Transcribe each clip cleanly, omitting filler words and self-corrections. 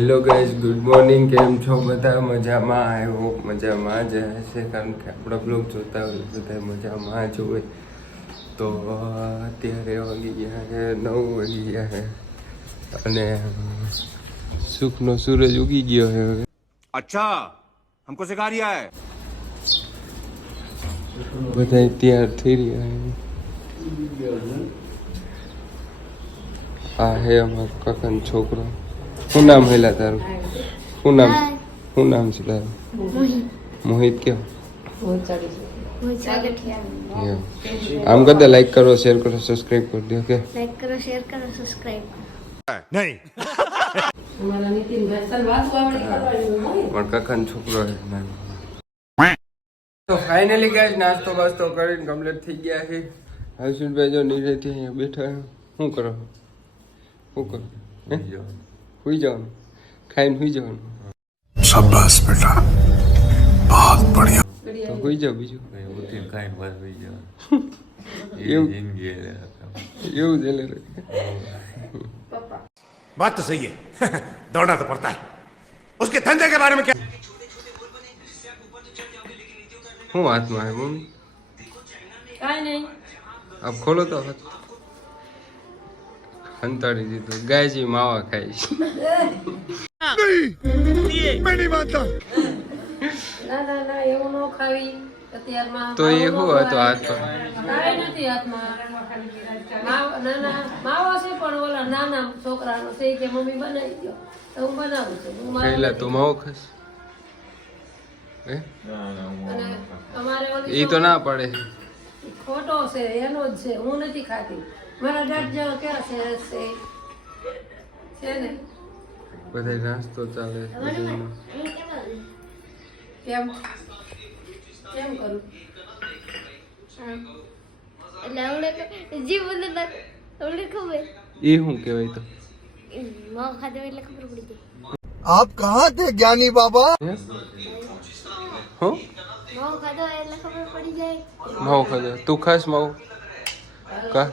Hello guys, good morning. કેમ છો બધા? મજામાં? આઈ હોપ મજામાં જ હશે, કારણ કે આપણા બ્લોગ જોતા હોય બધા મજામાં જ હોય. તો અત્યારે વાગી ગયા છે 9 વાગી ગયા છે અને સુખનો સૂરજ ઉગી ગયો છે હવે. અચ્છા, हमको सिखा रिया है. બધા તૈયાર થઈ રહ્યા છે. આ હે અમારો કાકાનો છોકરો. શું નામ હેલા તારું? શું નામ છે તારું? મોહિત કયો? આમ કરતા લાઈક કરો, શેર કરો, સબસ્ક્રાઇબ કરી દો. કે લાઈક કરો, શેર કરો, સબસ્ક્રાઇબ. नहीं. પણ કાકાનો છોકરો છે નાનો. તો ફાઇનલી ગાઈસ નાસ્તો બાસ્તો કરીને કમ્પ્લીટ થઈ ગયા છે. હર્ષિતભાઈ જો નીચેથી અહીંયા બેઠા. શું કરો? શું કરો? સુઈ જવાનું? ખાઈને સુઈ જવાનું? शाबाश बेटा बहुत बढ़िया. તો સુઈ જાવ. બીજું એવું જ એટલે बात तो सही है. दौड़ना तो पड़ता है. उसके धंधे के बारे में क्या? શું હાથમાં હે મમ્મી? કાઈ નહીં. આપ ખોલો તો હાથ. હંતાડી દીધું. ગાયજી માવા ખાઈ છે. ના એવું ન ખાવી અત્યારમાં. તો એ શું હતો હાથ પર? કાઈ નથી હાથમાં. માવો છે પણ ઓલા નાના છોકરાનો છે કે મમ્મી બનાવી દો તો હું બનાવું છું. પહેલા તો માવો ખાસ. હે? અને અમારે એ તો ના પડે. ખોટો છે એનો જ છે, હું નથી ખાતી. મારા દાંત જેવો કેવા સરસ છે ને. બધા નાસ્તો ચાલે. કેમ કેમ કરું? એટલે આવડે જી બોલે આવડે ખબર એ શું કહેવાય તો? માવ ખાધો એટલે ખબર પડી ગઈ. आप कहाँ थे ज्ञानी बाबा? હો? માવ ખાધો એટલે ખબર પડી જાય. માવો ખાધો. તું ખાસ માવો? કા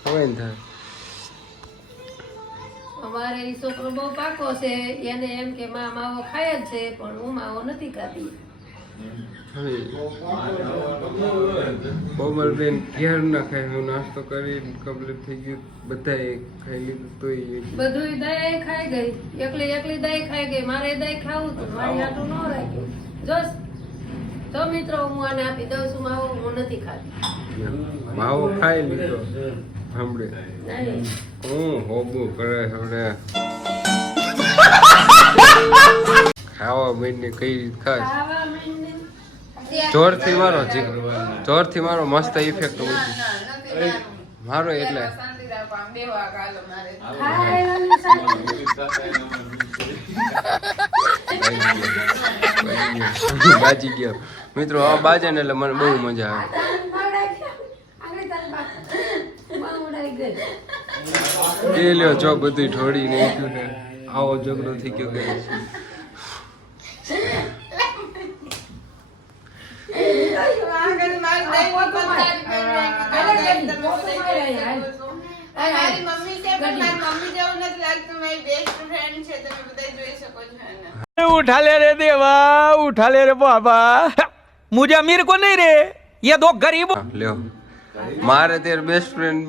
ખવાય ને થાય. અમારે ઈ છોકરો બહુ પાકો છે, એને એમ કે માં માવો ખાય જ છે પણ હું માવો નથી ખાતી. હવે બહુ મારી બેન ઘેર ના ખાય. હું નાસ્તો કરીને કમ્પ્લીટ થઈ ગયું. બધાએ ખાઈ લીધું તોય બધું દહીં ખાઈ ગઈ, એકલી દહીં ખાઈ ગઈ. મારે દહીં ખાવું હતું, મારી હાટું ન રાખ્યું. જો મિત્રો હું આને આપી દઉં છું માવો, હું નથી ખાતી. માવો ખાઈ લીધો. સાંભળે નહીં હું હોબું કરે હવે. ખાવા મહિને કઈ રીત ખાસ ખાવા માંડીને જોરથી મારો જોરથી મારો મસ્ત ઇફેક્ટ હોય છે મારો. એટલે ખાવાની સાથે બાજી ગયો મિત્રો. આ બાજે ને એટલે મને બહુ મજા આવે. એ લ્યો જો બધું ઢોળી નાખ્યું ને આવો ઝઘડો થઈ ગયો કે उठा ले रे देवा, उठा ले रे बाबा. मुझे अमीर को नहीं रे, ये दो गरीब. લ્યો મારે તેર બેસ્ટ ફ્રેન્ડ.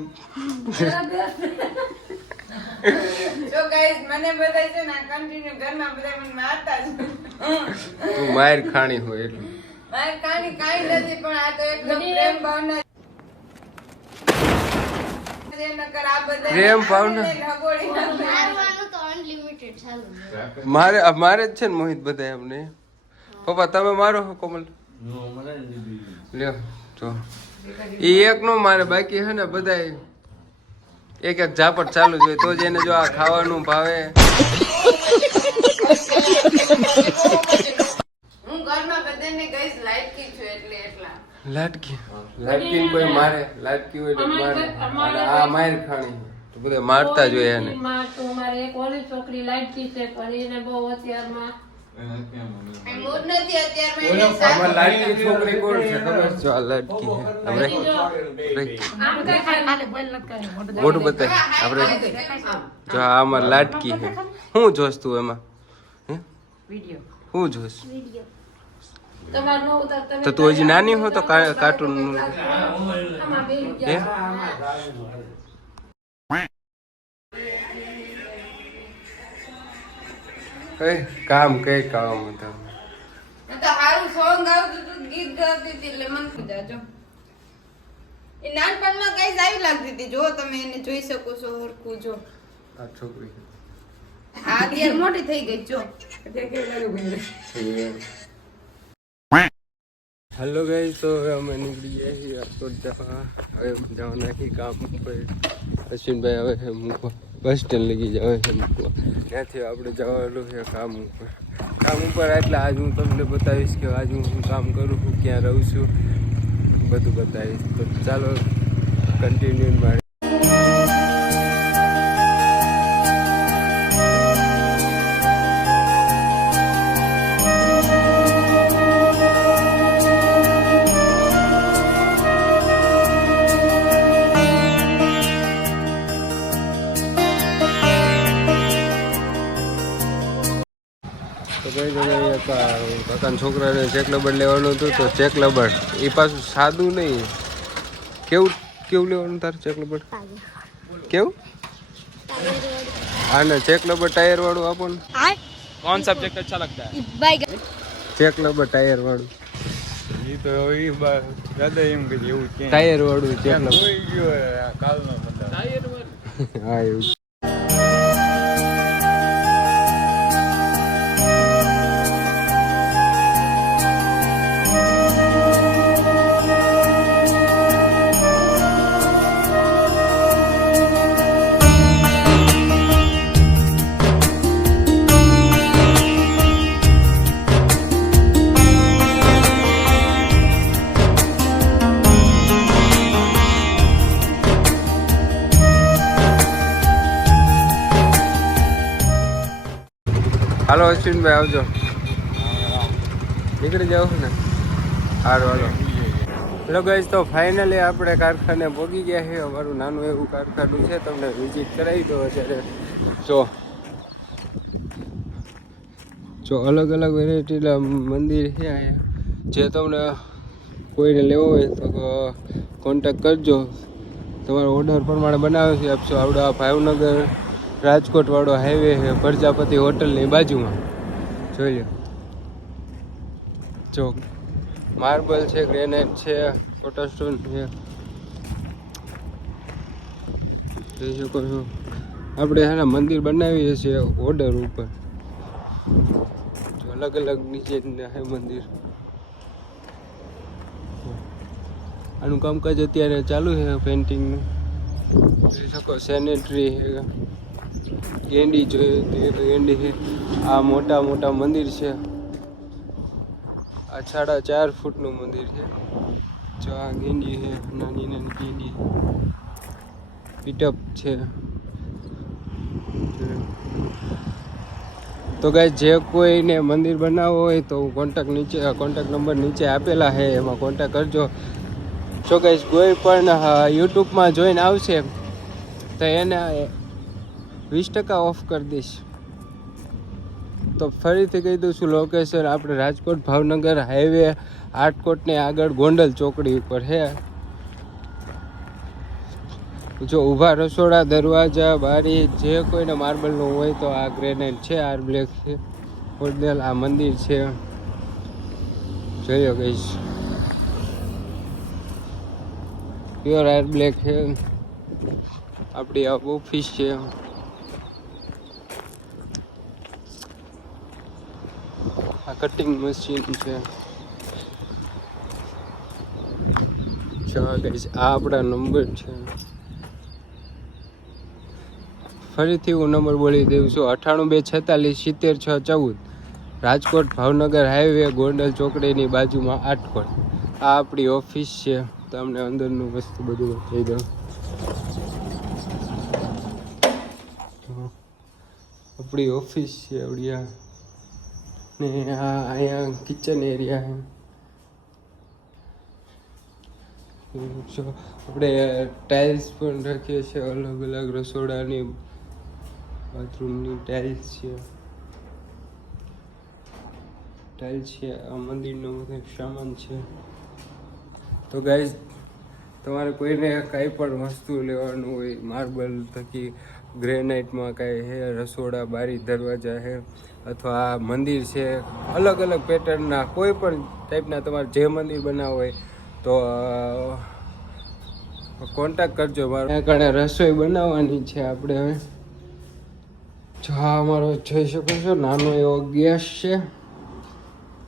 જો ગાઈસ મને બધાય છે ને કન્ટિન્યુ ઘરમાં બધા મને મારતા જ. તું માર ખાણી હોય એટલે મારે કાઈ નથી પણ આ તો એટલો પ્રેમ ભાવના જે નકર આ બધા પ્રેમ ભાવના લગોડી નાખે. મારવાનું તો અનલિમિટેડ ચાલુ. મારે જ છે ને મોહિત બધા એમને. પપ્પા તમે મારો કોમલ? લ્યો જો એ એક નો મારે, બાકી હે ને બધા એક એક ઝાપટ ચાલુ જ હોય તો જ એને જો આ ખાવાનું ભાવે. હું ઘરમાં બધાને ગાઈસ લાઈકી છું એટલે એટલા. લાટકી કોઈ મારે, લાટકી હોય એટલે મારે. અને આ માર ખાણી તો બધા મારતા જ હોય એને. તો મારે એક ઓલી છોકરી લાડકી છે પણ એને બહુ અત્યારમાં મૂડ નથી અત્યારે મેં આમાં લાડકી છોકરી કોણ છે ખબર છે? આ લાડકી છે આપણે આમ કઈ ખાય મોટું બતાય આપણે જો આ આમાં લાડકી છે. શું જોશ તું એમાં? હે વિડિયો શું જોશ? તમાર નો ઉતાર તમે તો તું હજી નાની હો તો કાર્ટૂન આમાં બે હે કઈ કામ હતા? મેં તો હારું સોંગ આવતું હતું, ગીત ગાતી હતી એટલે મન ખુદા જો એ નાનપણમાં કઈ સારી લાગતી હતી. જો તમે એને જોઈ શકો છો હરખું જો આ છોકરી આ અત્યારે મોટી થઈ ગઈ જો. હેલો ગાઈસ, તો હવે અમે નીકળી ગયા છીએ રાજકોટ જવા. હવે જવાના છીએ કામ ઉપર. અશ્વિનભાઈ આવે છે મૂકવા, બસ સ્ટેન્ડ લગી જાવે છે મૂકવા. ત્યાંથી આપણે જવાનું છે કામ ઉપર. એટલે આજ હું તમને બતાવીશ કે આજ હું શું કામ કરું છું, ક્યાં રહું છું, બધું બતાવીશ. તો ચાલો કન્ટિન્યુ મારી. તો કઈ કાકાના છોકરાને ચેક લબર લેવાનું હતું, તો ચેક લબર એ પાછું સાદું નહીં. કેવું લેવાનું તારે ચેક લબર? કેવું? હા ને ચેક લબર ટાયર વાળું આપો ને. कौन सब्जेक्ट अच्छा लगता है? ચેક લબર ટાયર વાળું. ये तो ज्यादा एम के એવું કે ટાયર વાળું ચેક લબર. કોઈ ગયો કાલનો મતલબ ટાયર વાળું. હા એવું. હાલો અશ્વિનભાઈ આવજો. નીકળી જાવ ને હારું હાલો. હેલો ગાઈસ, તો ફાઇનલી આપણે કારખાને પહોંચી ગયા છે. અમારું નાનું એવું કારખાનું છે, તમને વિઝિટ કરાવી દો. અત્યારે જો અલગ અલગ વેરાયટીના મંદિર છે અહીંયા. જે તમને કોઈને લેવો હોય તો કોન્ટેક્ટ કરજો. તમારો ઓર્ડર પ્રમાણે બનાવી આપશો. આપણે આ ભાવનગર રાજકોટ વાળો હાઈવે છે, પ્રજાપતિ હોટલની બાજુમાં. જોઈ લો, જો માર્બલ છે, ગ્રેનાઇટ છે, ફોટોસ્ટોન છે, જોઈ શકો છો. આપણે એના મંદિર બનાવીએ છીએ ઓર્ડર ઉપર. જો અલગ અલગ નીચે છે મંદિર. આનું કામકાજ અત્યારે ચાલુ છે પેન્ટિંગનું. જોઈ શકો સેનેટરી છે, ગેંડી જોઈએ તો ગેંડી છે. આ મોટા મોટા મંદિર છે. આ 4.5 ફૂટનું મંદિર છે. જો આ ગેંડી છે, નાની નાની ગેંડી. પીટઅપ છે. તો ગાઈસ, જે કોઈને મંદિર બનાવવું હોય તો કોન્ટેક્ટ નંબર નીચે આપેલા છે, એમાં કોન્ટેક્ટ કરજો. જો ગાઈસ, કોઈ પણ યુટ્યુબમાં જોઈને આવશે તો એને 20% ઓફ કરી દઈશ. તો ફરીથી કહી દઉં છું, લોકેશન આપણે રાજકોટ ભાવનગર હાઈવે આટકોટની આગળ ગોંડલ ચોકડી ઉપર છે. જો ઊભા રસોડા, દરવાજા, બારી જે કોઈને માર્બલનું હોય તો આ ગ્રેનાઇટ છે, આર બ્લેક છે, ઓરિજિનલ. આ મંદિર છે, જોયો કહીશ, પ્યોર આર બ્લેક છે. આપણી આ ઓફિસ છે. આ કટિંગ મશીન છે. આ આપણા નંબર છે. ફરીથી હું નંબર બોલી દઉં છું, 9824467614. રાજકોટ ભાવનગર હાઈવે ગોંડલ ચોકડીની બાજુમાં આટકોટ. આ આપણી ઓફિસ છે. તમને અંદરનું વસ્તુ બધું બતાવી દઉં. આપણી ઓફિસ છે. આવડી ને આ અહીંયા કિચન એરિયા છે. જો આપણે ટાઇલ્સ પણ રાખીએ છીએ, અલગ અલગ રસોડાની બાથરૂમની ટાઇલ્સ છે. આ મંદિરનો બધો સામાન છે. તો ગાઈઝ, તમારે કોઈને કાંઈ પણ વસ્તુ લેવાનું હોય, માર્બલ થકી ગ્રેનાઇટમાં કાંઈ હે, રસોડા બારી દરવાજા છે, અથવા આ મંદિર છે, અલગ અલગ પેટર્નના કોઈ પણ ટાઈપના તમારે જે મંદિર બનાવવું હોય તો કોન્ટેક્ટ કરજો. મારે કણે રસોઈ બનાવવાની છે આપણે હવે. જો આ અમારો જોઈ શકો છો નાનો એવો ગેસ છે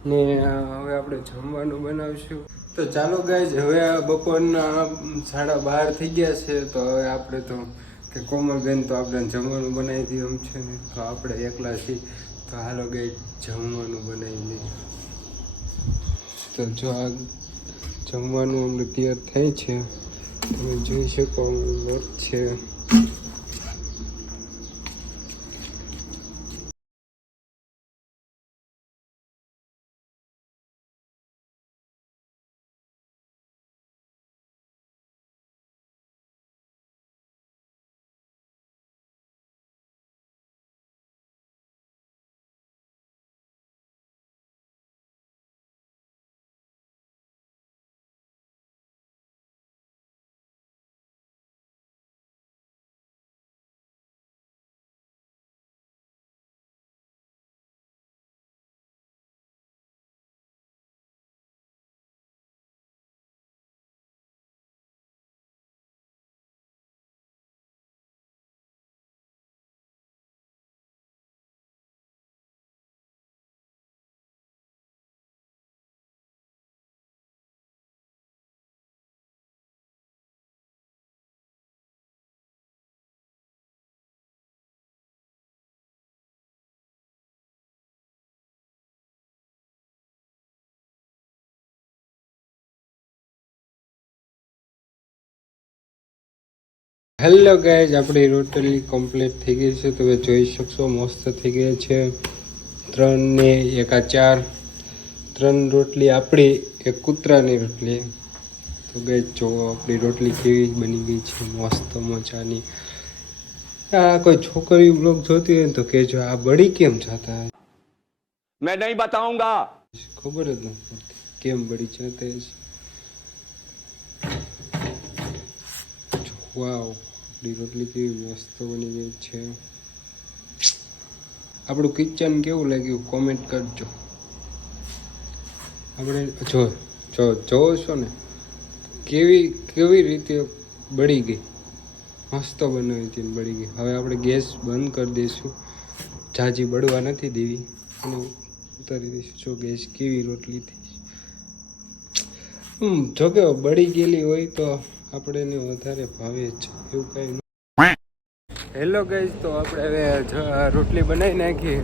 ને હવે આપણે જમવાનું બનાવશું. તો ચાલો ગાઈઝ, હવે બપોરના 12:30 થઈ ગયા છે. તો હવે આપણે તો કે કોમલબેન તો આપણે જમવાનું બનાવી દઈએ એમ છે ને, તો આપણે એકલા છીએ. તો હાલો ગાઈઝ, જમવાનું બનાવી લઈએ. તો જો આ જમવાનું અમને તૈયાર થાય છે, તમે જોઈ શકો લોટ છે. હેલો ગાઈઝ, આપણી રોટલી કમ્પ્લીટ થઈ ગઈ છે. તમે જોઈ શકશો મસ્ત થઈ ગઈ છે. 3 ને 1 આ 4, 3 રોટલી આપણી, 1 કૂતરાની રોટલી. તો ગાઈઝ જો આપણી રોટલી કેવી બની ગઈ છે, મસ્ત મજાની. આ કોઈ છોકરી બ્લોગ જોતી હોય તો કહેજો આ બળી કેમ જતા હે? मैं नहीं बताऊंगा. ખબર જ નથી પડતી કેમ બળી જતા હશે. વાવ, આપણી રોટલી કેવી મસ્ત બની ગઈ છે. આપણું કિચન કેવું લાગ્યું કોમેન્ટ કરજો. આપણે જોવો છો ને કેવી રીતે બળી ગઈ, મસ્ત બનાવી હતી ને બળી ગઈ. હવે આપણે ગેસ બંધ કરી દઈશું, જાજી બળવા નથી દેવી અને ઉતારી દઈશું. જો ગેસ કેવી રોટલી થઈ. જોકે બળી ગયેલી હોય તો આપણે એને વધારે ભાવે જ, એવું કાંઈ નહીં. હેલો ગાઈઝ, તો આપણે હવે રોટલી બનાવી નાખી.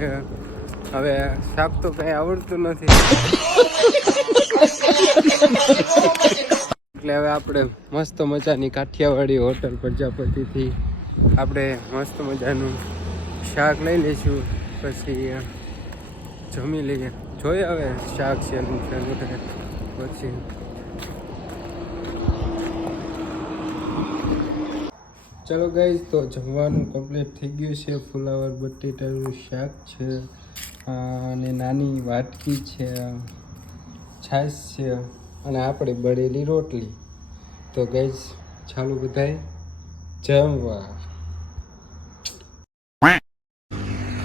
હવે શાક તો કંઈ આવડતું નથી એટલે હવે આપણે મસ્ત મજાની કાઠિયાવાડી હોટલ પ્રજાપતિથી આપણે મસ્ત મજાનું શાક લઈ લઈશું, પછી જમી લઈએ. જોઈએ હવે શાક છે પછી ચાલો ગાઈઝ, તો જમવાનું કમ્પ્લીટ થઈ ગયું છે. ફુલાવર બટેટાનું શાક છે અને નાની વાટકી છે, છાશ છે અને આપણે બળેલી રોટલી. તો ગાઈઝ ચાલો બધાય જમવા.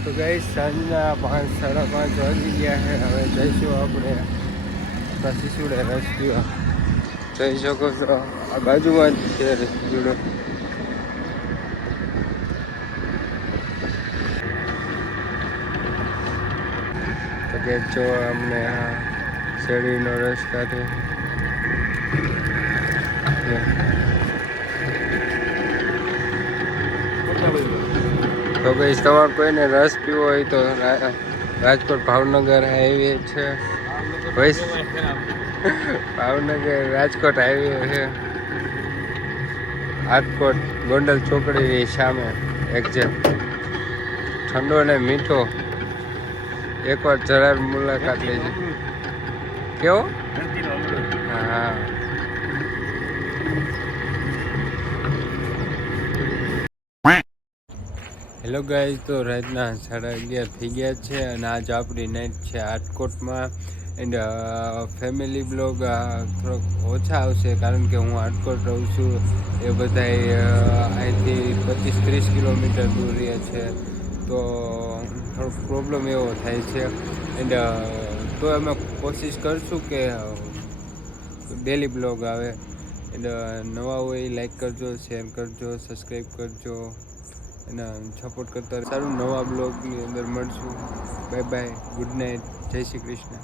તો ગાઈઝ સાંજના 5, 5:30 વાગી ગયા છે. હવે જઈશું આપણે શીશુડે રસ પીવા. જઈ શકો છો, આ બાજુમાં જ છે શીશુડો. તો કે જો અમને શેરડીનો રસ કાઢે. તો કઈ તમારે કોઈને રસ પીવો હોય તો રાજકોટ ભાવનગર હાઈવે છે, ભાવનગર રાજકોટ હાઈવે છે, રાજકોટ ગોંડલ ચોકડીની સામે એક્ઝેક્ટ. ઠંડો ને મીઠો એકવાર જરા મુલાકાત લેજો. કેવો? હા. હેલો ગાઈઝ, તો રાતના 11:30 થઈ ગયા છે અને આજ આપણી નાઇટ છે રાજકોટમાં. એન્ડ ફેમિલી બ્લોગ થોડોક ઓછા આવશે કારણ કે હું રાજકોટ રહું છું. એ બધાય અહીંથી 25-30 કિલોમીટર દૂર રહે છે, તો થોડોક પ્રોબ્લેમ એવો થાય છે. એન્ડ તો અમે કોશિશ કરશું કે ડેલી બ્લોગ આવે. એન્ડ નવા હોય લાઈક કરજો, શેર કરજો, સબસ્ક્રાઈબ કરજો અને સપોર્ટ કરતા સારું. નવા બ્લોગની અંદર મળશું. બાય બાય, ગુડ નાઇટ, જય શ્રી કૃષ્ણ.